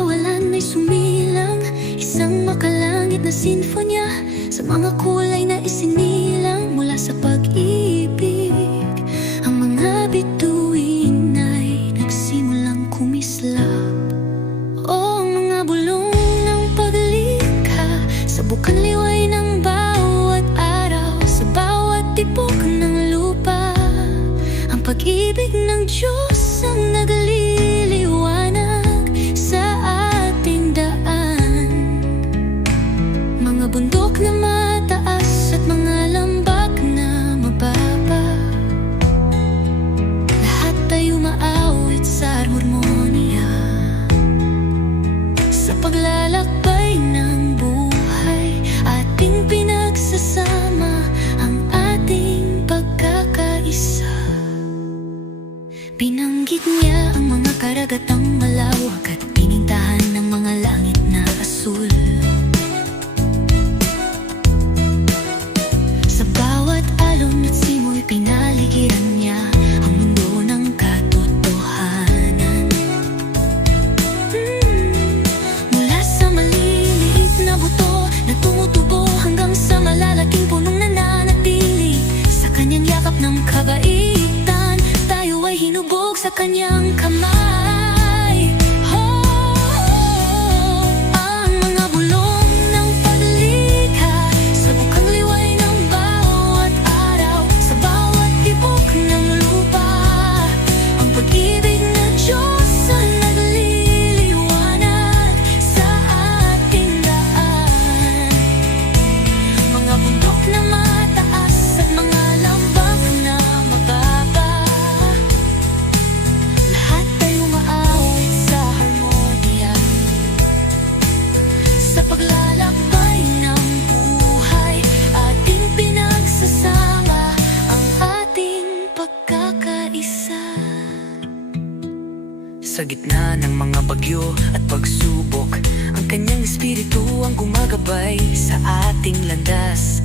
kawalan ay sumilang, isang makalangit na sinfonya sa mga kulay na isinilang mula sa pag-ibig. Ang mga bituin ay nagsimulang kumislap. O ang mga bulong ng paglikha sa bukang liway ng bawat araw, sa bawat tibok ng lupa. Ang pag-ibig ng Diyos ang nagliliwanag sa ating daan. Mga bundok na mataas at mga lambak na mababa, lahat ay umaawit sa harmonya. Sa paglalakbay ng buhay, ating pinagsasama ang ating pagkakaisa. Binanggit niya ang mga karagatang malawak at pinintahan ng mga langit na asul. Sa bawat alon at simoy, pinaligiran niya ang mundo ng katotohanan. Mula sa maliliit na buto na tumutubo hanggang sa malalaking punong nananatili sa kanyang yakap ng kabaitan, tayo ay hinubog sa kanyang kamay. Ang mga bulong ng paglikha sa bukang liway ng bawat araw, sa bawat tibok ng lupa. Ang pag-ibig na Diyos ang nagliliwanag sa ating daan. Mga bundok na mataas at mga lambak na mababa, lahat ay umaawit sa harmonya. Sa paglalakbay ng buhay, ating pinagsasama ang ating pagkakaisa. Sa gitna ng mga bagyo at pagsubok, ang kanyang espiritu ang gumagabay sa ating landas.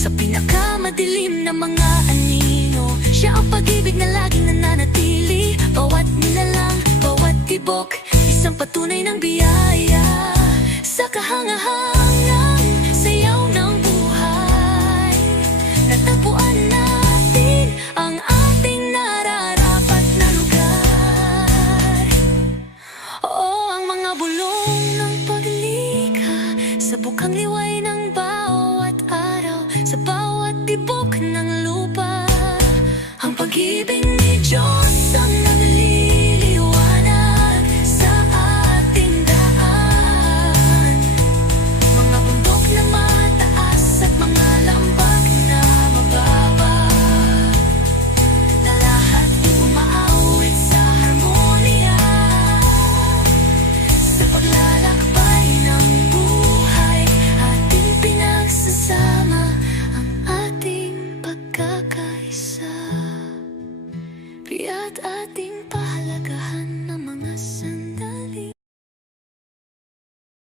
Sa pinakamadilim na mga anino, siya ang pag-ibig na laging nananatili. Bawat nilalang, bawat tibok, isang patunay ng biyaya. Sa kahangahangang sayaw ng buhay, natagpuan natin ang ating nararapat na lugar. Oo, ang mga bulong ng paglikha sa bukang liwanag